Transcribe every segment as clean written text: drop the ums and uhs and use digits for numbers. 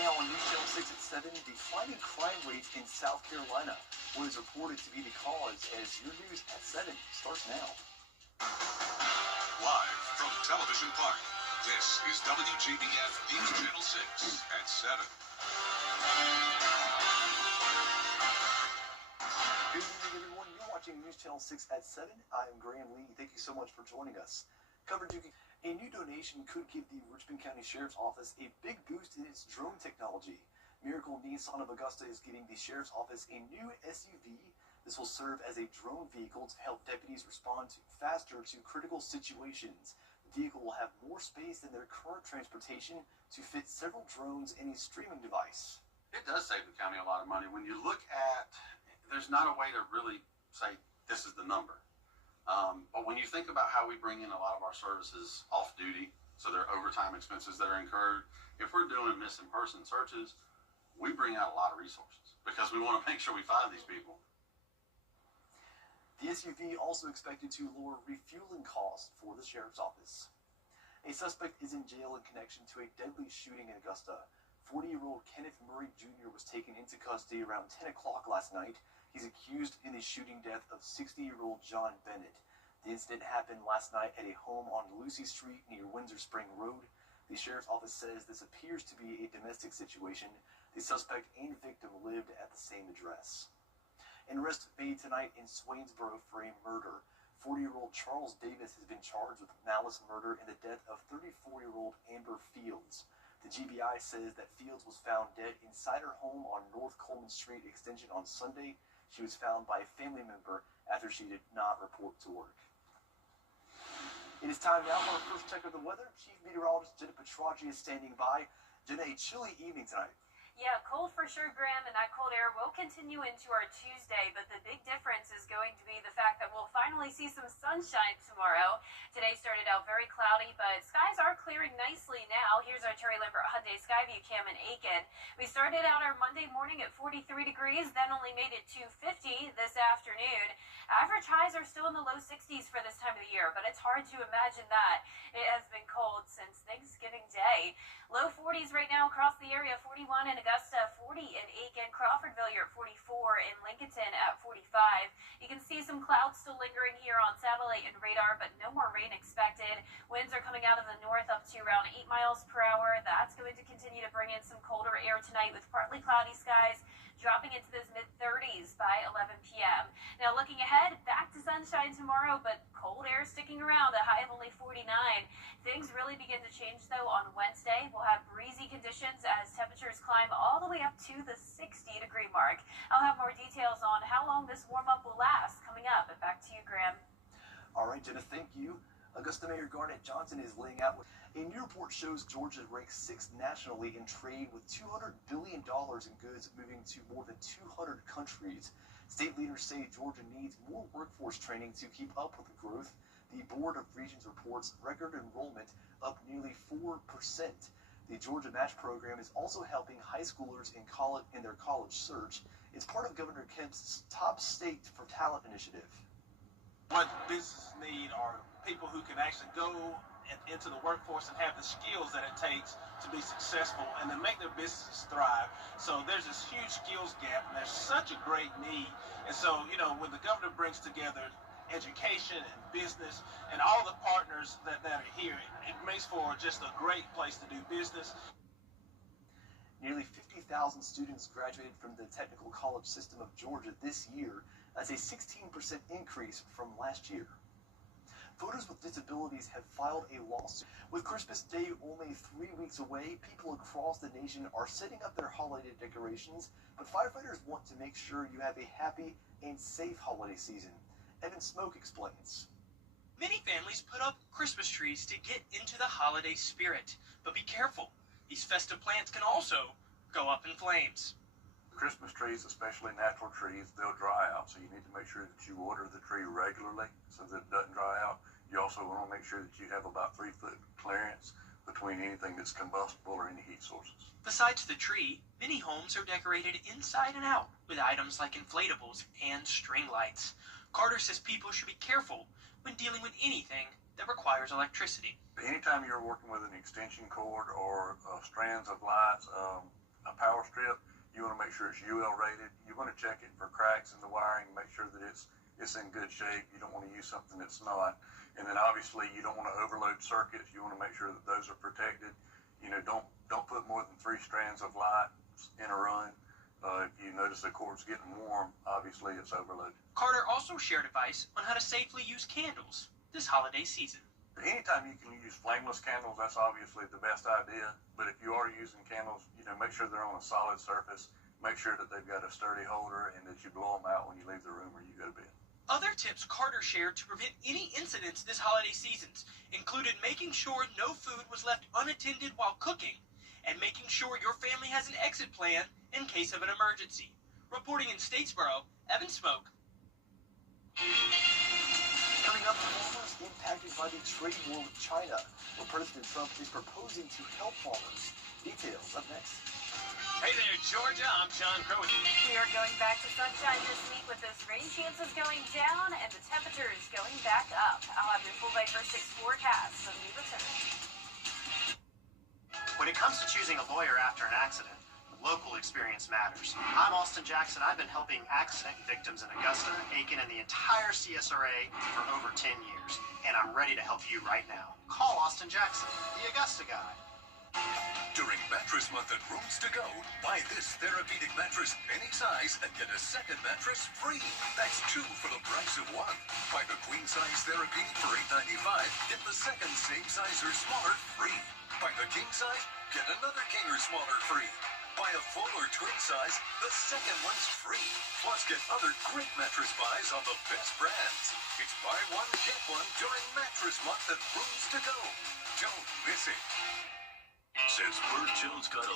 now on News Channel 6 at 7, declining crime rates in South Carolina. What is reported to be the cause as your news at 7 starts now. Live from Television Park, this is WJBF News Channel 6 at 7. Good evening, everyone. You're watching News Channel 6 at 7. I am Graham Lee. Thank you so much for joining us. Coverage you can... A new donation could give the Richmond County Sheriff's Office a big boost in its drone technology. Miracle Nissan of Augusta is giving the Sheriff's Office a new SUV. This will serve as a drone vehicle to help deputies respond faster to critical situations. The vehicle will have more space than their current transportation to fit several drones and a streaming device. It does save the county a lot of money. When you look at, there's not a way to really say this is the number. But when you think about how we bring in a lot of our services off duty, so there are overtime expenses that are incurred, if we're doing missing person searches, we bring out a lot of resources because we want to make sure we find these people. The SUV also expected to lower refueling costs for the Sheriff's Office. A suspect is in jail in connection to a deadly shooting in Augusta. 40-year-old Kenneth Murray Jr. was taken into custody around 10 o'clock last night. He's accused in the shooting death of 60-year-old John Bennett. The incident happened last night at a home on Lucy Street near Windsor Spring Road. The Sheriff's Office says this appears to be a domestic situation. The suspect and victim lived at the same address. An arrest made tonight in Swainsboro for a murder. 40-year-old Charles Davis has been charged with malice murder in the death of 34-year-old Amber Fields. The GBI says that Fields was found dead inside her home on North Coleman Street Extension on Sunday. She was found by a family member after she did not report to work. It is time now for our first check of the weather. Chief Meteorologist Jenna Petracci is standing by. Jenna, a chilly evening tonight. Yeah, cold for sure, Graham, and that cold air will continue into our Tuesday, but the big difference is going to be the fact that we'll finally see some sunshine tomorrow. Today started out very cloudy, but skies are clearing nicely now. Here's our Terry Lambert Hyundai Skyview cam in Aiken. We started out our Monday morning at 43 degrees, then only made it to 50 this afternoon. Average highs are still in the low 60s for this time of the year, but it's hard to imagine that. It has been cold since Thanksgiving Day. Low 40s right now across the area, 41 in Augusta, 40 in Aiken, Crawfordville, you're at 44, in Lincolnton at 45. You can see some clouds still lingering here on satellite and radar, but no more rain expected. Winds are coming out of the north up to around 8 miles per hour. That's going to continue to bring in some colder air tonight with partly cloudy skies, dropping into those mid-30s by 11 p.m. Now looking ahead, back to sunshine tomorrow, but cold air sticking around, a high of only 49. Things really begin to change, though, on Wednesday. We'll have breezy conditions as temperatures climb all the way up to the 60-degree mark. I'll have more details on how long this warm-up will last coming up. And back to you, Graham. All right, Jenna, thank you. Augusta Mayor Garnett Johnson is laying out. A new report shows Georgia ranks 6th nationally in trade with $200 billion in goods moving to more than 200 countries. State leaders say Georgia needs more workforce training to keep up with the growth. The Board of Regents reports record enrollment up nearly 4%. The Georgia Match program is also helping high schoolers in their college search. It's part of Governor Kemp's Top State for Talent initiative. What businesses need are people who can actually go into the workforce and have the skills that it takes to be successful and to make their businesses thrive. So there's this huge skills gap, and there's such a great need. And so, you know, when the governor brings together education and business and all the partners that are here, it makes for just a great place to do business. Nearly 50,000 students graduated from the technical college system of Georgia this year. That's a 16% increase from last year. Voters with disabilities have filed a lawsuit. With Christmas Day only 3 weeks away, people across the nation are setting up their holiday decorations, but firefighters want to make sure you have a happy and safe holiday season. Evan Smoke explains. Many families put up Christmas trees to get into the holiday spirit, but be careful. These festive plants can also go up in flames. Christmas trees, especially natural trees, they'll dry out, so you need to make sure that you water the tree regularly so that it doesn't dry out. You also want to make sure that you have about 3-foot clearance between anything that's combustible or any heat sources. Besides the tree, many homes are decorated inside and out with items like inflatables and string lights. Carter says people should be careful when dealing with anything that requires electricity. Anytime you're working with an extension cord or strands of lights, a power strip, you want to make sure it's UL rated. You want to check it for cracks in the wiring, make sure that it's in good shape. You don't want to use something that's not. And then obviously you don't want to overload circuits. You want to make sure that those are protected. Don't put more than 3 strands of light in a run. If you notice the cord's getting warm, obviously it's overloaded. Carter also shared advice on how to safely use candles this holiday season. Anytime you can use flameless candles, that's obviously the best idea. But if you are using candles, make sure they're on a solid surface. Make sure that they've got a sturdy holder and that you blow them out when you leave the room or you go to bed. Other tips Carter shared to prevent any incidents this holiday season included making sure no food was left unattended while cooking and making sure your family has an exit plan in case of an emergency. Reporting in Statesboro, Evan Smoke. Coming up, farmers impacted by the trade war with China, where President Trump is proposing to help farmers. Details up next. Hey there, Georgia. I'm John Crow. We are going back to sunshine this week with those rain chances going down and the temperatures going back up. I'll have your full by first 6 forecast when we return. When it comes to choosing a lawyer after an accident, local experience matters. I'm Austin Jackson. I've been helping accident victims in Augusta, Aiken, and the entire CSRA for over 10 years, and I'm ready to help you right now. Call Austin Jackson, the Augusta guy. During Mattress Month at Rooms to Go, buy this therapeutic mattress any size and get a second mattress free. That's 2 for the price of 1. Buy the queen size therapeutic for $8.95. Get the second same size or smaller free. Buy the king size, get another king or smaller free. Buy a full or twin size, the second one's free. Plus get other great mattress buys on the best brands. It's buy one, get one during Mattress Month at Rooms to Go. Don't miss it. Says Bert Jones got a...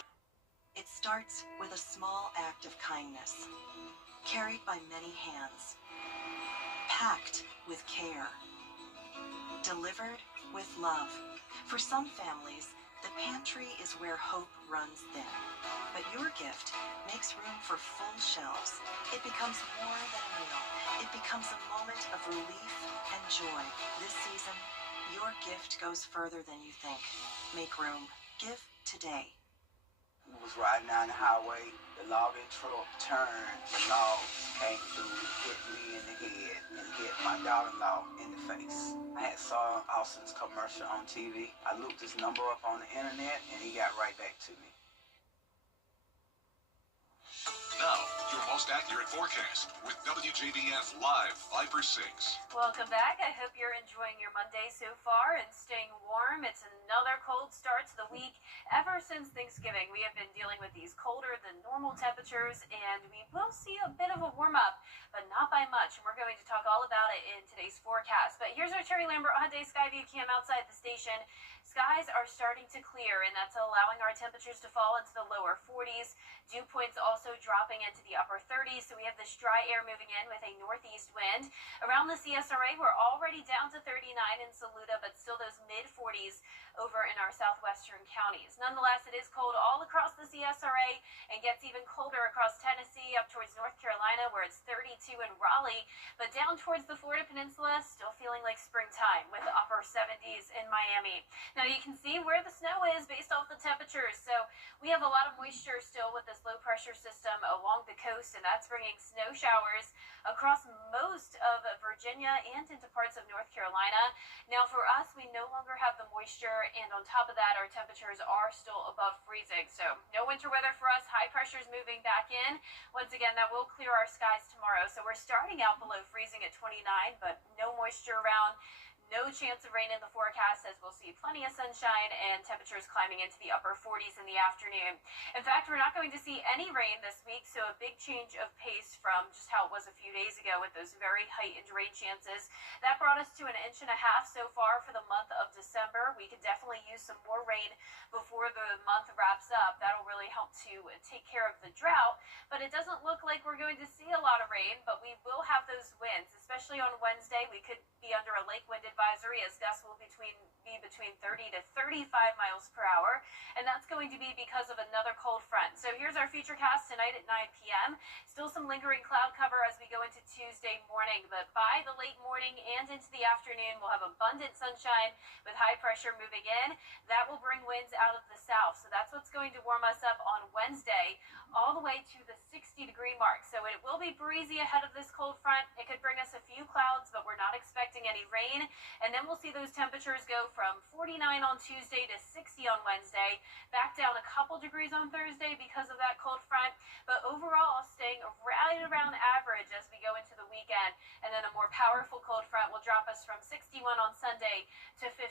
It starts with a small act of kindness, carried by many hands, packed with care, delivered with love. For some families, the pantry is where hope runs thin. But your gift makes room for full shelves. It becomes more than a meal. It becomes a moment of relief and joy. This season, your gift goes further than you think. Make room. Give today. We was riding down the highway, the logging truck turned, the logs came through, hit me in the head, and hit my daughter-in-law in the face. I had saw Austin's commercial on TV. I looked his number up on the internet, and he got right back to me. Now, your most accurate forecast with WJBF Live 5 for 6. Welcome back. I hope you're enjoying your Monday so far and staying warm. It's another cold start to the week. Ever since Thanksgiving, we have been dealing with these colder than normal temperatures, and we will see a bit of a warm-up, but not by much. And we're going to talk all about it in today's forecast. But here's our Terry Lambert Hyundai Skyview cam outside the station. Skies are starting to clear, and that's allowing our temperatures to fall into the lower 40s. Dew points also dropping into the upper 30s, so we have this dry air moving in with a northeast wind. Around the CSRA, we're already down to 39 in Saluda, but still those mid-40s over in our southwestern counties. Nonetheless, it is cold all across the CSRA and gets even colder across Tennessee, up towards North Carolina, where it's 32 in Raleigh, but down towards the Florida Peninsula, still feeling like springtime with the upper 70s in Miami. Now, you can see where the snow is based off the temperatures, so we have a lot of moisture still with this low-pressure system along the coast, and that's bringing snow showers across most of Virginia and into parts of North Carolina. Now, for us, we no longer have the moisture, and on top of that, our temperatures are still above freezing, so no winter weather for us. High pressure is moving back in. Once again, that will clear our skies tomorrow, so we're starting out below freezing at 29, but no moisture around. No chance of rain in the forecast, as we'll see plenty of sunshine and temperatures climbing into the upper 40s in the afternoon. In fact, we're not going to see any rain this week, so a big change of pace from just how it was a few days ago with those very heightened rain chances. That brought us to 1.5 inches so far for the month of December. We could definitely use some more rain before the month wraps up. That'll really help to take care of the drought, but it doesn't look like we're going to see a lot of rain, but we will have those winds, especially on Wednesday. We could be under a lake wind advisory, as gusts will be between 30 to 35 miles per hour, and that's going to be because of another cold front. So here's our futurecast tonight at 9 p.m. Still some lingering cloud cover as we go into Tuesday morning, but by the late morning and into the afternoon, we'll have abundant sunshine with high pressure moving in. That will bring winds out of the south, so that's what's going going to warm us up on Wednesday all the way to the 60-degree mark. So it will be breezy ahead of this cold front. It could bring us a few clouds, but we're not expecting any rain. And then we'll see those temperatures go from 49 on Tuesday to 60 on Wednesday, back down a couple degrees on Thursday because of that cold front. But overall, staying right around average as we go into the weekend. And then a more powerful cold front will drop us from 61 on Sunday to 52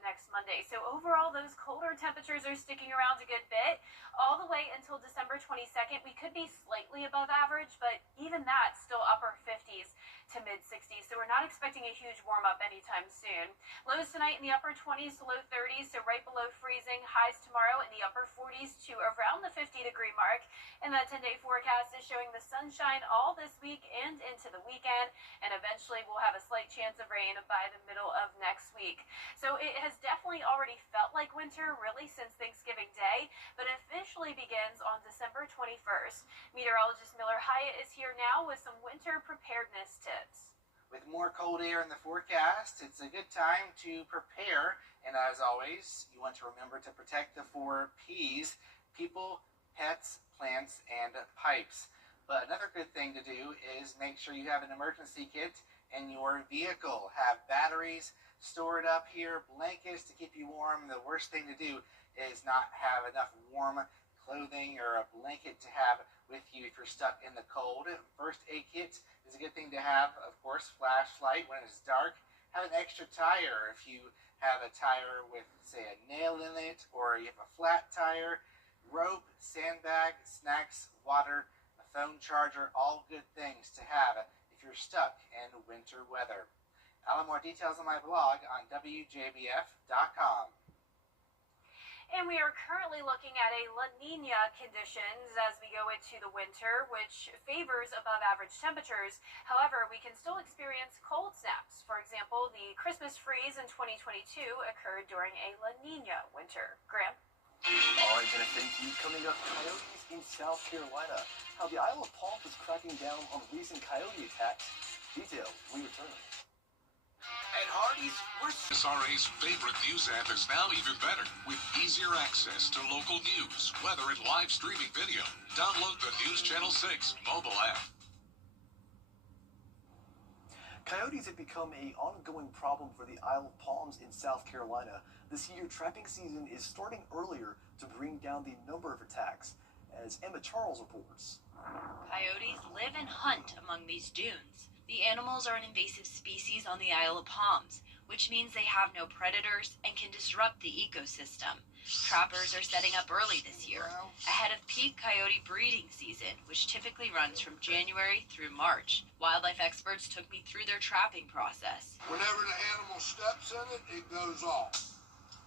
next Monday. So overall, those colder temperatures are sticking around a good bit all the way until December 22nd. We could be slightly above average, but even that still upper 50s to mid 60s. So we're not expecting a huge warm up anytime soon. Lows tonight in the upper 20s to low 30s, so right below freezing. Highs tomorrow in the upper 40s to around the 50-degree mark. And that 10-day forecast is showing the sunshine all this week and into the weekend. And eventually we'll have a slight chance of rain by the middle of next week. So it has definitely already felt like winter really since Thanksgiving Day, but it officially begins on December 21st. Meteorologist Miller Hyatt is here now with some winter preparedness tips. With more cold air in the forecast, it's a good time to prepare. And as always, you want to remember to protect the 4 P's: people, pets, plants, and pipes. But another good thing to do is make sure you have an emergency kit in your vehicle. Have batteries stored up here, blankets to keep you warm. The worst thing to do is not have enough warm clothing or a blanket to have with you if you're stuck in the cold. First aid kit is a good thing to have, of course. Flashlight when it's dark. Have an extra tire if you have a tire with, say, a nail in it, or you have a flat tire. Rope, sandbag, snacks, water, a phone charger, all good things to have if you're stuck in winter weather. I'll have more details on my blog on WJBF.com. And we are currently looking at a La Nina conditions as we go into the winter, which favors above average temperatures. However, we can still experience cold snaps. For example, the Christmas freeze in 2022 occurred during a La Nina winter. Graham? All right, Jenna, thank you. Coming up, coyotes in South Carolina. How the Isle of Palms is cracking down on recent coyote attacks. Details, we return. At Hardee's, SRA's favorite news app is now even better with easier access to local news, weather, and live streaming video. Download the News Channel 6 mobile app. Coyotes have become an ongoing problem for the Isle of Palms in South Carolina. This year, trapping season is starting earlier to bring down the number of attacks, as Emma Charles reports. Coyotes live and hunt among these dunes. The animals are an invasive species on the Isle of Palms, which means they have no predators and can disrupt the ecosystem. Trappers are setting up early this year, ahead of peak coyote breeding season, which typically runs from January through March. Wildlife experts took me through their trapping process. Whenever the animal steps in it, it goes off.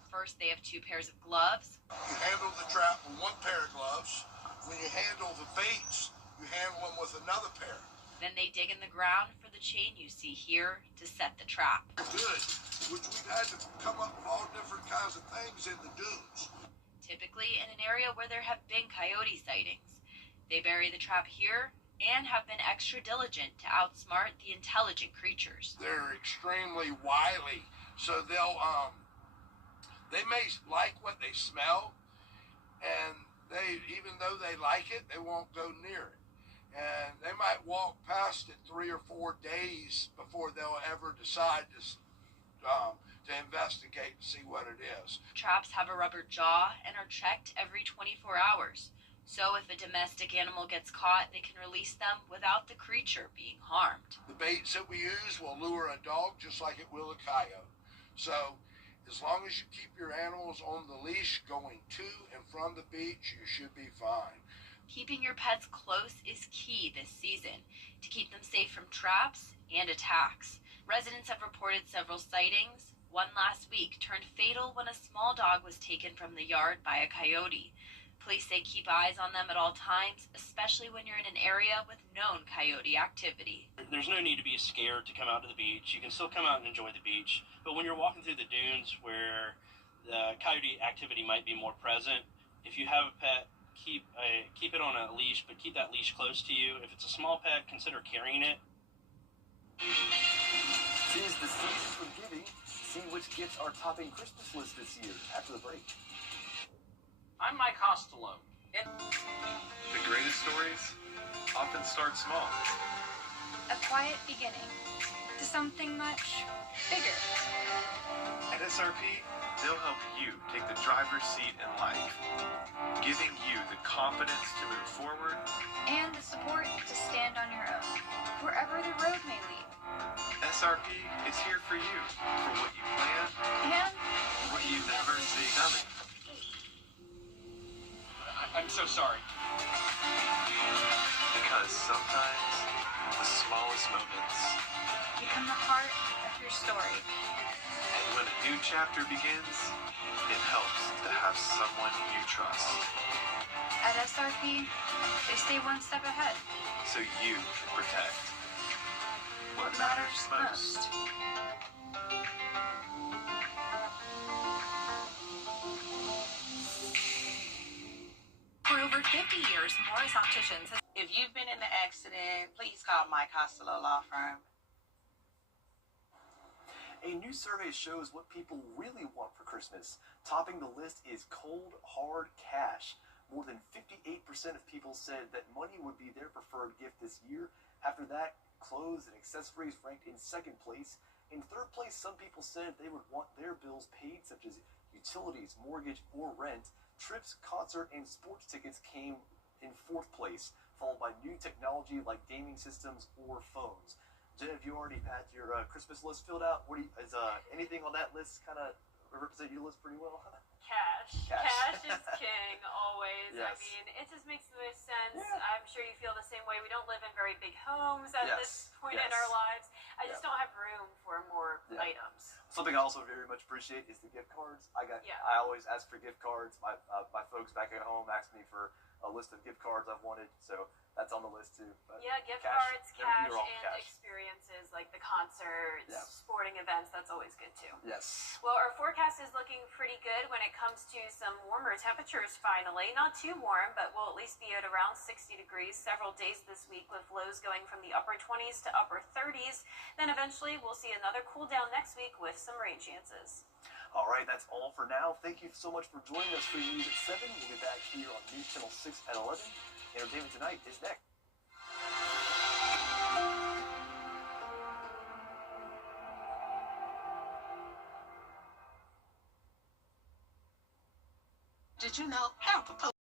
First, they have 2 pairs of gloves. You handle the trap with 1 pair of gloves. When you handle the baits, you handle them with another pair. Then they dig in the ground for the chain you see here to set the trap. Good, which we've had to come up with all different kinds of things in the dunes. Typically in an area where there have been coyote sightings. They bury the trap here and have been extra diligent to outsmart the intelligent creatures. They're extremely wily, so they may like what they smell, and even though they like it, they won't go near it. And they might walk past it 3 or 4 days before they'll ever decide to investigate and see what it is. Traps have a rubber jaw and are checked every 24 hours. So if a domestic animal gets caught, they can release them without the creature being harmed. The baits that we use will lure a dog just like it will a coyote. So as long as you keep your animals on the leash going to and from the beach, you should be fine. Keeping your pets close is key this season to keep them safe from traps and attacks. Residents have reported several sightings. One last week turned fatal when a small dog was taken from the yard by a coyote. Police say keep eyes on them at all times, especially when you're in an area with known coyote activity. There's no need to be scared to come out to the beach. You can still come out and enjoy the beach. But when you're walking through the dunes where the coyote activity might be more present, if you have a pet, keep it on a leash, but keep that leash close to you. If it's a small pet, consider carrying it. 'Tis the season for giving. See which gifts are topping Christmas list this year after the break. I'm Mike Holland. cost alone. The greatest stories often start small. A quiet beginning to something much bigger. At SRP, they'll help you take the driver's seat in life, giving you the confidence to move forward And the support to stand on your own, wherever the road may lead. SRP is here for you, for what you plan And what you never see coming. I'm so sorry. Because sometimes the smallest moments, become the heart of your story. and when a new chapter begins, it helps to have someone you trust, At SRP, they stay one step ahead. so you can protect what matters most. For over 50 years, Morris Opticians has... If you've been in an accident, please call Mike Costello Law Firm. A new survey shows what people really want for Christmas. Topping the list is cold, hard cash. More than 58% of people said that money would be their preferred gift this year. After that, clothes and accessories ranked in second place. In third place, some people said they would want their bills paid, such as utilities, mortgage, or rent. Trips, concert, and sports tickets came in fourth place, followed by new technology like gaming systems or phones. Jen, have you already had your Christmas list filled out? What do you, is anything on that list kind of represent your list pretty well? Cash. Cash. Cash is king, always. Yes. I mean, it just makes the most sense. Yeah. I'm sure you feel the same way. We don't live in very big homes at Yes. this point Yes. in our lives. I just Yeah. don't have room for more Yeah. items. Something I also very much appreciate is the gift cards. I always ask for gift cards. My folks back at home asked me for a list of gift cards I've wanted, so that's on the list too. But Yeah, gift cash, cards, cash, they're all and cash. experiences like the concerts, Yeah. sporting events. That's always good too. Yes. Well, our forecast is looking pretty good when it comes to some warmer temperatures finally. Not too warm, but we'll at least be at around 60 degrees several days this week with lows going from the upper 20s to upper 30s. Then eventually we'll see another cool down next week with some rain chances. All right, that's all for now. Thank you so much for joining us for News at 7. We'll be back here on News Channel 6 at 11. Entertainment Tonight is next. Did you know how